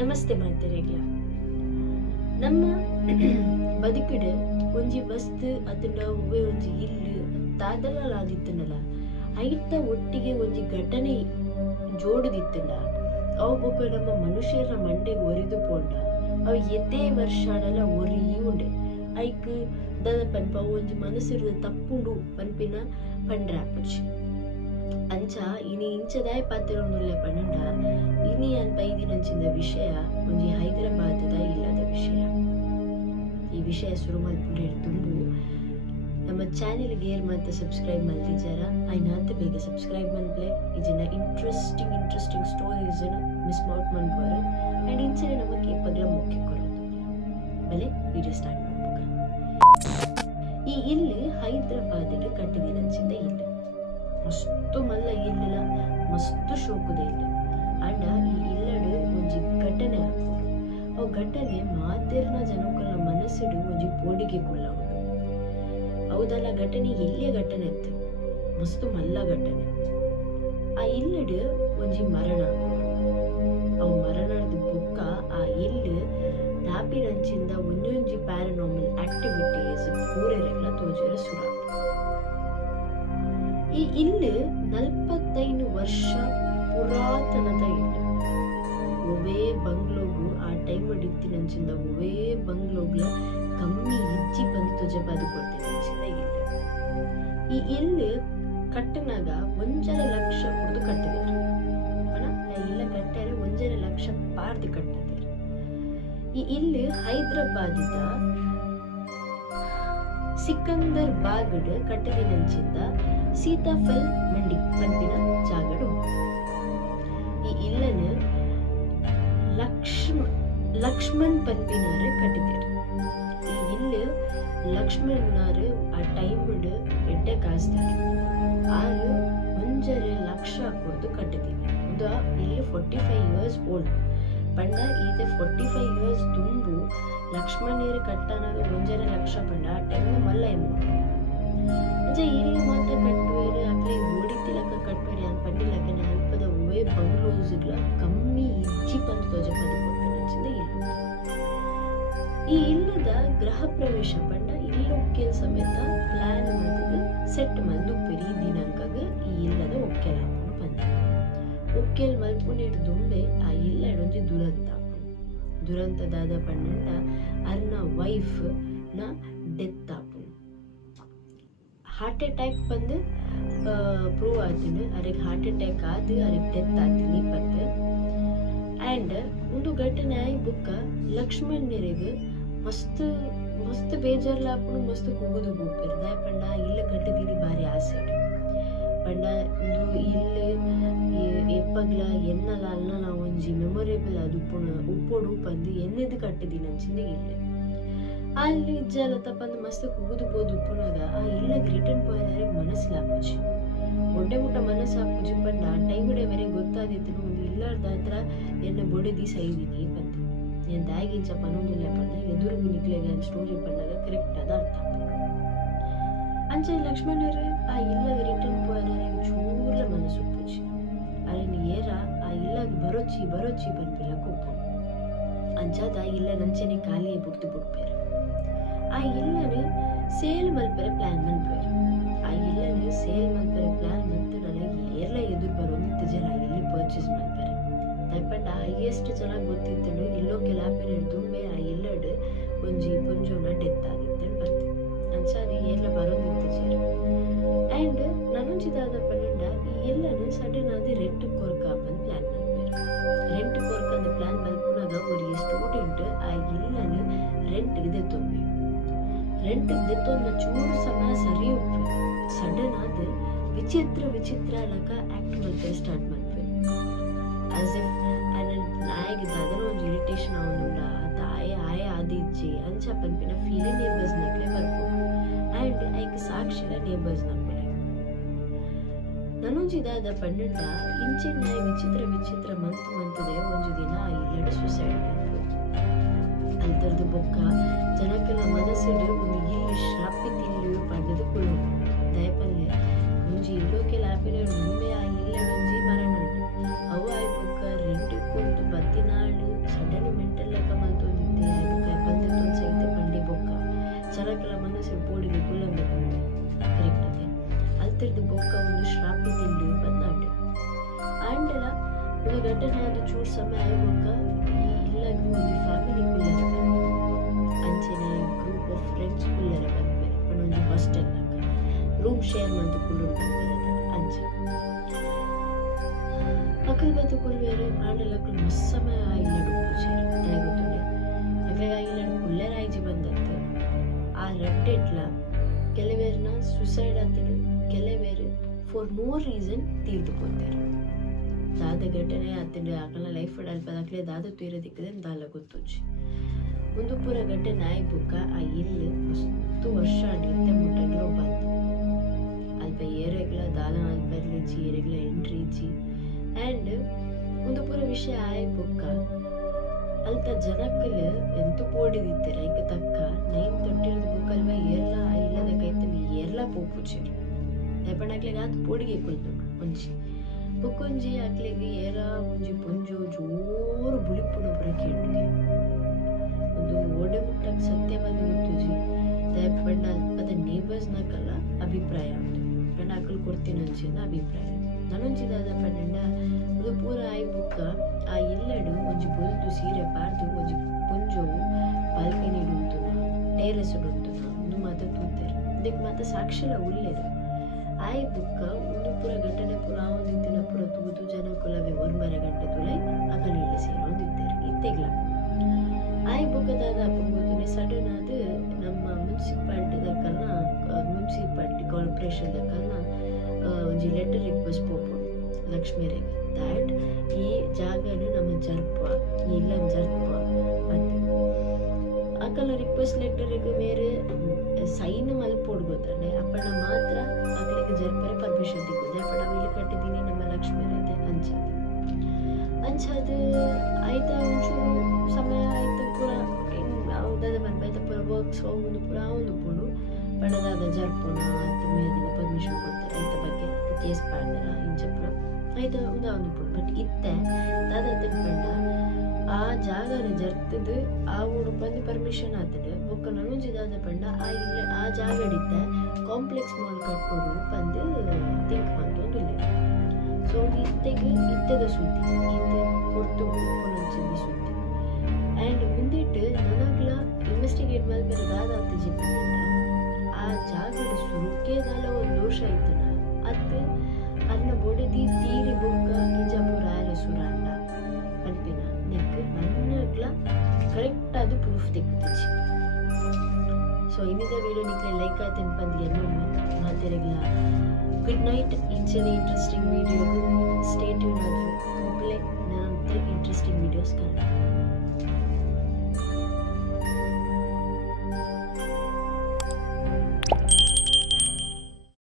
ನಮಸ್ತೆ ಮಾತೆರೆಗ್ಲ ನಮ್ಮ ಬದುಕಿಡ ಒಂಜಿ ವಸ್ತು ಅತಂಡ ಒವ್ವೆ ಒಂಜಿ ಇಲ್ಲು ತಾದಲಾದಿತ್ತನಲ್ಲ ಐತ ಒಟ್ಟಿಗೆ ಒಂಜಿ ಘಟನೆ ಜೋಡುದಿತ್ತಂಡ ಅವು ಬೊಕ್ಕ ನಮ್ಮ ಮನುಷ್ಯರ ಮಂಡೆಗೆ ಒರಿದು ಪೋಂಡ ಅವು ಎತ್ತೇ ವರ್ಷಾಡಲ ಒರಿ ಉಂಡೆ ಐಕ್ ದದ ಪನ್ಪ ಒಂಜಿ ಮನಸ್ಸಿರದ ತಪ್ಪುಂಡು ಪನ್ಪಿನ ಪಂಡ್ರಾಪಚ್ ಅಂಚ ಇನಿ ಇಂಚದಾಯ್ ಪಾತ್ರೊಂದುಲ್ಲೆ ಪನ್ನಂಡ ಇನಿ ಅನ್ಪ ಇದಿನಂಚಿನ ವಿಷಯ ಒಂಜಿ ಹೈದರಾಬಾದದ ಇಲ್ಲದ ವಿಷಯ. ಈ ವಿಷಯ ಶುರು ಮಲ್ಪುಂಡೆ ತುಂಬು ನಮ್ಮ ಚಾನೆಲ್ಗೆ ಏರ್ ಮಾತ ಸಬ್ಸ್ಕ್ರೈಬ್ ಮಲ್ತಿಜಾರ ಐನಾತ ಬೇಗ ಸಬ್ಸ್ಕ್ರೈಬ್ ಮನ್ಪ್ಲೆ ಇಜಿನ ಇಂಟ್ರೆಸ್ಟಿಂಗ್ ಸ್ಟೋರೀಸ್ ಮಿಸ್ ಮೌಟ್ ಮನ್ಪುವರು ಅಂಡ್ ಇಂಚನೆ ನಮಗೆ ಕೇಪಗ್ಲ ಮುಖ್ಯ ಕೊರೋದು ಬಲೆ ವಿಡಿಯೋ ಸ್ಟಾರ್ಟ್ ಮಾಡ್ಬೇಕ. ಈ ಇಲ್ಲಿ ಹೈದರಾಬಾದ್ ಕಟ್ಟಿದಿನಂಚಿಂದ ಇಲ್ಲ ಮಸ್ತು ಮಲ್ಲ ಇಲ್ಲಿಲ್ಲ ಮಸ್ತು ಶೋಕುದ ಇಲ್ಲ ಅಂಡ ಈ ಇಲ್ಲಡು ಒಂಜಿ ಘಟನೆ ಹಾಕೋಡು ಅವು ಘಟನೆ ಮಾತೆರ್ನ ಜನಕ್ಕಳ ಮನಸ್ಸಿಡು ಒಂಜಿ ಪೋಡಿಗೆ ಕುಲ್ಲ ಉಂಡು ಹೌದಲ್ಲ. ಘಟನೆ ಎಲ್ಲಿಯ ಘಟನೆ ಇತ್ತು ಮಸ್ತು ಮಲ್ಲ ಘಟನೆ. ಆ ಇಲ್ಲಡು ಒಂಜಿ ಮರಣ ಅವು ಮರಣದ ಬೊಕ್ಕ ಆ ಇಲ್ಲು ದಾಪಿನಂಚಿಂದ ಒಂಜೊಂಜಿ ಪ್ಯಾರನಾರ್ಮಲ್ ಆಕ್ಟಿವಿಟೀಸ್ ಪೂರೆರೆಲ್ಲ ತೋಜರ ಸುರ. ಈ ಇಲ್ಲು 45 ವರ್ಷ ಪುರಾತನದ ಇಲ್ಲು. ಒವೇ ಬಂಗ್ಲೋಗು ಆ ಟೈಮ್ ಡಿತ್ತಿನಂಚಿಂದ ಒವೇ ಬಂಗ್ಲೋಗ್ಲ ಕಮ್ಮಿ ಇಜ್ಜಿ ಬಂದು ತುಜ ಬಾದು ಕೊಡ್ತಿನಂಚಿಂದ ಇಲ್ಲು. ಈ ಇಲ್ಲು ಕಟ್ಟನಾಗ 1.5 ಲಕ್ಷ ಕೊಡ್ದು ಕಟ್ಟಿದ್ರು ಅಣ್ಣ. ಇಲ್ಲ ಕಟ್ಟಾರೆ 1.5 ಲಕ್ಷ ಪಾರ್ದು ಕಟ್ಟಿದ್ರು. ಈ ಇಲ್ಲು ಹೈದರಾಬಾದಿದ ಸಿಕಂದರ್ ಬಾಗಡ್ ಕಟ್ಟದಿನಂಚಿಂದ ಸೀತಾಫಲ್ ಮಂಡಿ ಪಂಪಿನ ಜಾಗಡು. ಈ ಇಲ್ಲನು ಲಕ್ಷ್ಮಣ್ ಪಂಪಿನಾರು ಕಟ್ಟಿದ್ದಾರೆ. ಈ ಇಲ್ಲು ಲಕ್ಷ್ಮಣನಾರು ಆ ಟೈಮ್ ಎಡ್ಡೆ ಕಾಸ್ತಾರೆ ಆರು 1.5 ಲಕ್ಷ ಕೊಡ್ದು ಕಟ್ಟಿದ್ದೀವಿ. ಇದು ಇಲ್ಲಿ 45 years ಓಲ್ಡ್ ಪಂಡ ಇದೆ 45 years ತುಂಬು ಲಕ್ಷ್ಮಣೇರು ಕಟ್ಟನಾಗ 1.5 ಲಕ್ಷ ಪಂಡ ಆ ಟೈಮ್ ಮಲ್ಲ ಎಮ್ಮು ಅಂಚೆ ಇಲ್ಲಿ ಮಾತ ಕಟ್ಟುವೇರು ಅಕ್ಲೆ ಓಡಿ ತಿಲಕ ಕಟ್ಟುವೇರು ಯಾನ್ ಪಂಡಿಲಕನ ಅಲ್ಪದ ಒವೇ ಬಂಗ್ಲೋಸ್ಗಳ ಕಮ್ಮಿ ಇಜ್ಜಿ ಪಂದು ತೋಜಪದ ಕೊಡ್ತಿನಂಚಿಂದ ಇಲ್ಲ. ಈ ಇಲ್ಲದ ಗೃಹ ಪ್ರವೇಶ ಪಂಡ ಇಲ್ಲೊಕ್ಕೆ ಸಮೇತ ಪ್ಲಾನ್ ಮಾಡಿದ ಸೆಟ್ ಮಂದು ಪೆರಿ ದಿನಾಂಕಗ ಈ ಇಲ್ಲದ ಒಕ್ಕೆಲ ಹಾಕೊಂಡು ಬಂದ ಒಕ್ಕೆಲ್ ಮಲ್ಪುನೇಡು ದುಂಬೆ ಆ ಇಲ್ಲಡೊಂಜಿ ದುರಂತದಾದ ಪಂಡ ಅರ್ನ ವೈಫ್ ನ ಡೆತ್ ಆಪು. ಹಾರ್ಟ್ ಅಟ್ಯಾಕ್ ಬಂದು ಪ್ರೂವ್ ಆತೀನಿ ಅವ್ರಿಗೆ ಹಾರ್ಟ್ ಅಟ್ಯಾಕ್ ಆದು ಅವ್ರಿಗೆ ಡೆತ್ ಆತೀನಿ ಪತ್ತೆ. ಆ್ಯಂಡ್ ಒಂದು ಘಟನೆ ಆಯ್ ಬುಕ್ಕ ಲಕ್ಷ್ಮಣರಿಗೆ ಮಸ್ತ್ ಬೇಜಾರ್ಲಾಪು ಮಸ್ತ್ ಕೂಗುದು ಬೂಪಿರ್ದ ಪಂಡ ಇಲ್ಲ ಕಟ್ಟಿದೀನಿ ಭಾರಿ ಆಸೆ ಪಂಡ ಒಂದು ಇಲ್ಲಿ ಎಪ್ಪಗ್ಲ ಎನ್ನಲ ಅಲ್ಲ ಒಂಜಿ ಮೆಮೊರೇಬಲ್ ಅದು ಉಪ್ಪೋಡು ಪಂದು ಎನ್ನೆದು ಕಟ್ಟಿದೀನಿ ಅಂಚಿಂದ ಇಲ್ಲ ಅಲ್ಲಿ ಇಜ್ಜಲ ತಪ್ಪಂದು ಮಸ್ತ್ ಕೂಗುದು ಬೋದು ಉಪ್ಪುನಾಗ ಆ ಇಲ್ಲದ ರಿಟರ್ನ್ ಪೋಯದಾರೆ ಮನಸ್ಲಾಪುಜಿ ಒಡ್ಡೆ ಮುಟ್ಟ ಮನಸ್ಸಾಪುಜಿ ಪಂಡ ಟೈಮಿಡೆ ಬೇರೆ ಗೊತ್ತಾದಿತ್ತು ಒಂದು ಇಲ್ಲಾರ್ದ ಹತ್ರ ಎನ್ನ ಬೊಡೆದಿ ಸೈದಿನಿ ಬಂದು ಎನ್ ದಾಗಿಂಚ ಪನೊಂದಿಲ್ಲ ಪಂಡ ಎದುರುಗು ನಿಕ್ಲೆಗೆ ಸ್ಟೋರಿ ಪಂಡಾಗ ಕರೆಕ್ಟ್ ಅದ ಅರ್ಥ ಅಂಚೆ ಲಕ್ಷ್ಮಣರು ಆ ಇಲ್ಲದ ರಿಟರ್ನ್ ಪೋಯದಾರೆ ಚೂರ್ಲ ಮನಸ್ಸು ಪೂಜಿ ಅಲ್ಲಿ ಏರ ಆ ಇಲ್ಲಾಗ ಬರೋಚಿ ಬಂದಿಲ್ಲ ಕೊಪ್ಪ ಅಂಚಾದ ಇಲ್ಲ ನಂಚನೆ ಖಾಲಿ ಬಿಡ್ಪೇರು. ಆ ಇಲ್ಲನು ಸೇಲ್ ಮಲ್ಪರೆ ಪ್ಲಾನ್ ಮನ್ಪೇರು. ಆ ಇಲ್ಲನು ಸೇಲ್ ಮಲ್ಪರೆ ಪ್ಲಾನ್ ಮಂತು ನನಗೆ ಎಲ್ಲ ಎದುರು ಬರೋದು ಜನ ಇಲ್ಲಿ ಪರ್ಚೇಸ್ ಮಾಡ್ತಾರೆ ದಯಪಂಡ ಹೈಯೆಸ್ಟ್ ಚೆನ್ನಾಗಿ ಗೊತ್ತಿತ್ತು ಇಲ್ಲೋ ಕೆಲಪೇರೆ ತುಂಬೆ ಆ ಇಲ್ಲಡ್ ಒಂಜಿ ಪುಂಜೋನ ಡೆತ್ ಆಗಿತ್ತು ಬರ್ತೀವಿ ಅಂಚಾದ ಎಲ್ಲ ಬರೋದಿತ್ತು ಜೇರು. ಆ್ಯಂಡ್ ನನೊಂಜಿದಾದ ಪಂಡ ಈ ಎಲ್ಲನು ಸಡನ್ ಆಗಿ ರೆಂಟ್ ಕೊರ್ಕ ಬಂದು ಪ್ಲಾನ್ ಮಾಡ್ಪೇರು. ರೆಂಟ್ ಕೊರ್ಕ ಅಂದ ಪ್ಲಾನ್ ಮಲ್ಪುನಾಗ ಒಂದು ಸ್ಟೂಡೆಂಟ್ ಆ ಇಲ್ಲನು ರೆಂಟ್ಗೆ ದೆತ್ತೊಂಬೆ ದೆತ್ತೊಂದ ಚೂರು ಸಮಯ ಸರಿ ಉಪ್ಪೆ ಸಡನ್ ಆದ ವಿಚಿತ್ರ ಲಕ ಆಕ್ಟ್ ಮಾಡ್ತಾರೆ ಸ್ಟಾರ್ಟ್ ಮಾಡ್ತಾರೆ ಆಸ್ ಇಫ್ ನಾಯಗಿದ್ದ ಅದನ್ನ ಒಂದು ಇರಿಟೇಷನ್ ಅವನುಂಡ ಆಯ ಆದಿಜ್ಜಿ ಅಂಚ ಪನ್ಪಿನ ಫೀಲ್ ನೇಬರ್ಸ್ ನಕ್ಲೆ ಬರ್ಬೋದು ಆ್ಯಂಡ್ ಐಕ್ ಸಾಕ್ಷಿಲ ನೇಬರ್ಸ್ ನಮ್ಮಲೆ ನನೊಂಜಿದಾದ ಪಂಡ ಇಂಚೆ ನಾಯ ವಿಚಿತ್ರ ಮಂತದೆ ಒಂಜು ದಿನ ಆ ಇಲ್ಲಡ ಸುಸೈಡ್ ಅಂತರ್ದು ಬೊಕ್ಕ ಜನಕ್ಕೆಲ್ಲ ಮನಸ್ಸಿಡು ಒಂದು ಇಲ್ಲಿ ಶ್ರಾಪಿತಿಲ್ಲು ಪಡೆದು ಕುಳ್ಳು ದಯಪಲ್ಲೆ ಮುಂಜಿ ಇಲ್ಲೋಕೆ ಲಾಪಿನ ಮುಂದೆ ಆ ಇಲ್ಲಡೊಂಜಿ ಮರಣ ಅವು ಆಯ್ಬೊಕ್ಕ ರೆಂಟ್ ಕೊಟ್ಟು ಬತ್ತಿನಾಳು ಸಡ ಘಟನೆ ಆದ ಚೂರು ಸಮಯ ಆಗುವಾಗ ಈ ಇಲ್ಲಾಗ ಒಂದು ಫ್ಯಾಮಿಲಿ ಕುಲ್ಲರ ಅಂಚೆನೆ ಗ್ರೂಪ್ ಆಫ್ ಫ್ರೆಂಡ್ಸ್ ಕುಲ್ಲರ ಬಂದ್ಬೇರೆ ಒಂದು ಹಾಸ್ಟೆಲ್ನಾಗ ರೂಮ್ ಶೇರ್ ಮಂತು ಕುಲ್ಲು ಬಂದ್ಬೇರೆ ಅಂಚೆ ಅಕಲ್ ಬತ್ತು ಕುಲ್ವೇರು ಆಂಡಲ ಅಕಲ್ ಮಸ್ತ್ ಸಮಯ ಇಲ್ಲಡು ಪೂಜೆರು ಗೊತ್ತುಂಡೆ ಅಕ್ಲೆಗ ಇಲ್ಲಡು ಕುಲ್ಲೆರ ಆಯ್ಜಿ ಬಂದತ್ತು ಆ ರೆಡ್ಡೆಟ್ಲ ಕೆಲವೇರ್ನ ಸುಸೈಡ್ ಆತನು ಕೆಲವೇರು ಫಾರ್ ನೋ ರೀಸನ್ ತೀರ್ದು ಹೋಗ್ತಾರೆ ದಾದ ಘಟನೆ ಆತಂಡೆ ಆಕಲ್ನ ಲೈಫ್ ಅಲ್ಪದಾಕ್ಲೆ ದಾದ ತೀರದಿಕ್ಕದೆ ದಾಲ ಗೊತ್ತುಚ್ಚಿ ಒಂದು ಪೂರ ಘಟನೆ ಆಯ್ಬುಕ್ಕ ಆ ಇಲ್ಲಿ ಮಸ್ತು ವರ್ಷ ನಿತ್ಯ ಮುಟ್ಟಗ್ಲೋ ಬಂತು ಅಲ್ಪ ಏರೆಗ್ಲ ದಾದ ಅಲ್ಪರ್ಲಿಚ್ಚಿ ಏರೆಗ್ಲ ಎಂಟ್ರಿ ಇಚ್ಚಿ ಆ್ಯಂಡ್ ಒಂದು ಪೂರ ವಿಷಯ ಆಯ್ಬುಕ್ಕ ಅಲ್ಪ ಜನಕ್ಕಲ್ ಎಂತ ಪೋಡಿದಿತ್ತಾರೆ ಈಗ ತಕ್ಕ 9:30 ಬುಕ್ಕಲ್ವ ಏರ್ಲ ಇಲ್ಲದ ಕೈತಲ್ಲಿ ಏರ್ಲ ಪೋಪುಚಿರು ದಯಪಂಡ ಆತ ಪೋಡಿಗೆ ಕುಲ್ತುಂಡು ಒಂಜಿ ಬುಕ್ಕೊಂಜಿ ಅಕ್ಲೆಗೆ ಏರ ಒಂಜಿ ಪೊಂಜು ಜೋರು ಬುಳಿಪುಣ ಪುರ ಕೇಳುಗೆ ಒಂದು ಓಡೆ ಮುಟ್ಟಕ್ಕೆ ಸತ್ಯ ಬಂದು ಗೊತ್ತುಜಿ ದಯಪಂಡ ಅದ ನೇಬರ್ಸ್ನಾಕಲ್ಲ ಅಭಿಪ್ರಾಯ ಉಂಟು ಪಂಡ ಅಕ್ಕಲು ಕೊಡ್ತೀನಿ ಅಂಚಿಂದ ಅಭಿಪ್ರಾಯ ನನೊಂಜಿದಾದ ಪಂಡ ಅದು ಪೂರ ಆಯ್ ಬುಕ್ಕ ಆ ಇಲ್ಲಡು ಒಂಜಿ ಬೊಲ್ದು ಸೀರೆ ಪಾರ್ದು ಒಂಜಿ ಪೊಂಜೋವು ಬಾಲ್ಕನಿ ಉಂಟುನ ಟೇರಸ್ ಉಂಟುನ ಒಂದು ಮಾತ ತೂತಾರೆ ಇದಕ್ಕೆ ಮಾತ ಸಾಕ್ಷಿಲ ಉಳ್ಳೇದು ಆಯ್ ಬುಕ್ಕ ಒಂದು ಪೂರ ಘಟನೆ ಪೂರ ಒಂದಿತ್ತಿನ ಪೂರ ತೂದು ಜನಕ್ಕುಲವೇ ಒಂಬರೆ ಗಂಟೆ ತುಳೆ ಅಗಲಿಲ್ಲ ಸೇರೊಂದಿದ್ದಾರೆ ಇತ್ತೆಗ್ಲ ಆಯ್ ಬುಕ್ಕದಾದ ಅಪ್ಪಂಗೋತುನೆ ಸಡನ್ ಅದು ನಮ್ಮ ಮುನ್ಸಿಪಾಲ್ಟಿ ಕಾರ್ಪೊರೇಷನ್ ದಕ್ಕಲ್ನ ಒಂಜಿ ಲೆಟರ್ ರಿಕ್ವೆಸ್ಟ್ ಪೋಪು ಲಕ್ಷ್ಮೀರೆಗೆ ದ್ಯಾಟ್ ಈ ಜಾಗನು ನಮ್ಮ ಜರ್ಪ ಈ ಇಲ್ಲನ್ ಜರ್ಪ ಅಂತ ಅಕ್ಕಲ ರಿಕ್ವೆಸ್ಟ್ ಲೆಟರ್ಗೆ ಬೇರೆ ಸೈನ್ ಮಲ್ಪೋಡ್ ಗೊತ್ತಂಡೆ ಅಪ್ಪಣ ಮಾತ್ರ ಅಕ್ಕಳಿಗೆ ಜರ್ಪರೆ ಪರ್ಮಿಷನ್ ತಿಕ್ಕೋದು ಅಪ್ಪ ನಾವು ಇಲ್ಲಿ ಕಟ್ಟಿದ್ದೀನಿ ನಮ್ಮ ಲಕ್ಷ್ಮೀರತೆ ಅಂಚಾದ ಆಯ್ತಾ ಒಂಚೂರು ಸಮಯ ಆಯ್ತು ಪೂರ ಹೌದಾದ ಬರ್ಬಾಯ್ತ ಪೂರ ವರ್ಕ್ಸ್ ಹೋಗುದು ಪೂರ ಒಂದು ಪುಡು ಪಣದಾದ ಜರ್ಪುಣ ಅಂತ ಮೇಲಿನ ಪರ್ಮಿಷನ್ ಕೊಡ್ತಾರೆ ಆಯ್ತ ಬಗ್ಗೆ ಕೇಸ್ ಪಾಡ್ದಾರ ಇಂಚ ಪುರ ಆಯ್ತಾ ಒಂದು ಪುಡು ಬಟ್ ಇತ್ತೆ ದಾದ ತಿನ್ಕೊಂಡ ಆ ಜಾಗನ ಜರ್ತದು ಆ ಊರು ಬಂದು ಪರ್ಮಿಷನ್ ಆತದೆ ಬೊಕ್ಕ ನನೊಂಜಿದಾದ ಪಂಡ ಆ ಜಾಗ ಹಿಡಿತ ಕಾಂಪ್ಲೆಕ್ಸ್ ಮಾಲ್ ಕಟ್ಕೊಡು ಬಂದು ತಿಂಕ್ ಬಂತೊಂದುಲ್ಲೆ ಸೊ ಇತ್ತದ ಸುದ್ದಿ ಇದು ಕೊಡ್ತು ಪೊನೊಂಚಿದ್ದಿ ಸುದ್ದಿ ಆ್ಯಂಡ್ ಮುಂದಿಟ್ಟು ನನಗ್ಲ ಇನ್ವೆಸ್ಟಿಗೇಟ್ ಮಲ್ಪೆರ ದಾದ ಅತ್ತಿಜಿ ಬಂದಿದ್ದ ಆ ಜಾಗದ ಸುರುಕೇದಲ್ಲ ಒಂದು ದೋಷ ಇತ್ತನ ಅತ್ತು ಅನ್ನ ಬೊಡೆದಿ ತೀರಿ ಬೊಕ್ಕ ನಿಜಾಪುರ ಸುರಾಂಡ ಅನ್ಪಿನ ನೆಕ್ ನನ್ನಗ್ಲ ಕರೆಕ್ಟ್ ಅದು ಪ್ರೂಫ್ ತೆಗ್ದಿಚ್ಚಿ ಸೊ ಇನ್ನಿದ ವಿಡಿಯೋ ನಿಕ್ಲೆ ಲೈಕ್ ಆಯ್ತು ಬಂದು ಇನ್ನೊಮ್ಮೆ ಮಾತೆರೆಗ್ಲ ಗುಡ್ ನೈಟ್ ಇಂಚಿನ ಇಂಟ್ರೆಸ್ಟಿಂಗ್ ವಿಡಿಯೋ ಸ್ಟೇ ಟ್ಯೂನ್ ಆಗಿ ನಾನು ಇಂಟ್ರೆಸ್ಟಿಂಗ್ ವಿಡಿಯೋಸ್ ಕನ್ನಡ